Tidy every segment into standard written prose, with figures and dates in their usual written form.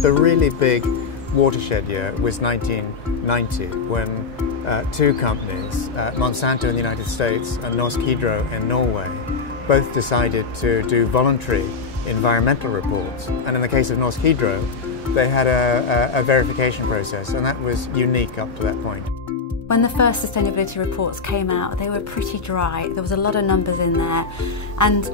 The really big watershed year was 1990, when two companies, Monsanto in the United States and Norsk Hydro in Norway, both decided to do voluntary environmental reports. And in the case of Norsk Hydro, they had a verification process, and that was unique up to that point. When the first sustainability reports came out, they were pretty dry. There was a lot of numbers in there, and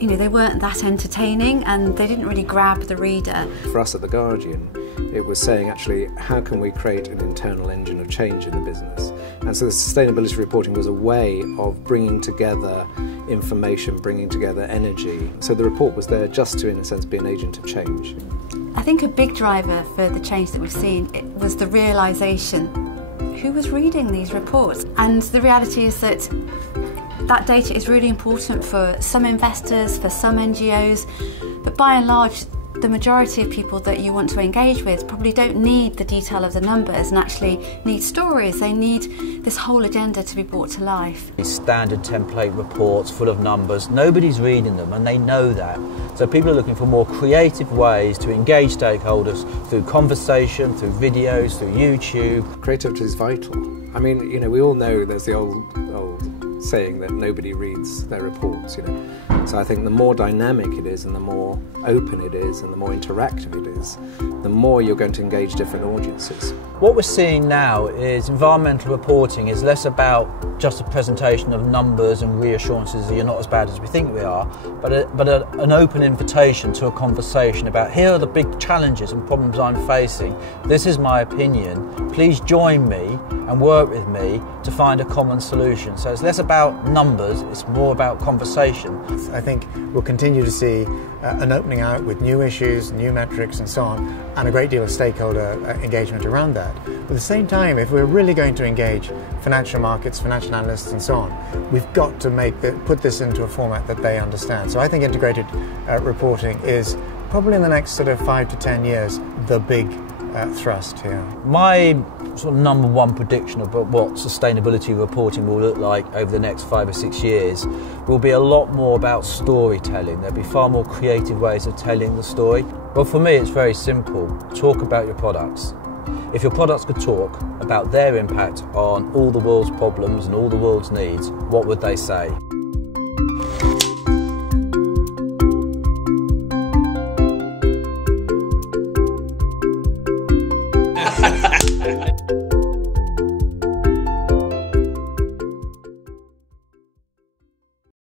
they weren't that entertaining, and they didn't really grab the reader. For us at The Guardian, it was saying, actually, how can we create an internal engine of change in the business? And so the sustainability reporting was a way of bringing together information, bringing together energy. So the report was there just to, in a sense, be an agent of change. I think a big driver for the change that we've seen was the realisation who was reading these reports. And the reality is that that data is really important for some investors, for some NGOs, but by and large, the majority of people that you want to engage with probably don't need the detail of the numbers and actually need stories. They need this whole agenda to be brought to life. These standard template reports full of numbers, nobody's reading them, and they know that. So people are looking for more creative ways to engage stakeholders through conversation, through videos, through YouTube. Creativity is vital. I mean, we all know there's the old saying that nobody reads their reports, So I think the more dynamic it is and the more open it is and the more interactive it is, the more you're going to engage different audiences. What we're seeing now is environmental reporting is less about just a presentation of numbers and reassurances that you're not as bad as we think we are, but an open invitation to a conversation about, here are the big challenges and problems I'm facing. This is my opinion. Please join me and work with me to find a common solution. So it's less about numbers, it's more about conversation. I think we'll continue to see an opening out with new issues, new metrics and so on, and a great deal of stakeholder engagement around that. But at the same time, if we're really going to engage financial markets, financial analysts and so on, we've got to put this into a format that they understand. So I think integrated reporting is probably in the next sort of 5 to 10 years the big thrust here. My sort of number one prediction about what sustainability reporting will look like over the next 5 or 6 years will be a lot more about storytelling. There'll be far more creative ways of telling the story. Well, for me, it's very simple. Talk about your products. If your products could talk about their impact on all the world's problems and all the world's needs, what would they say?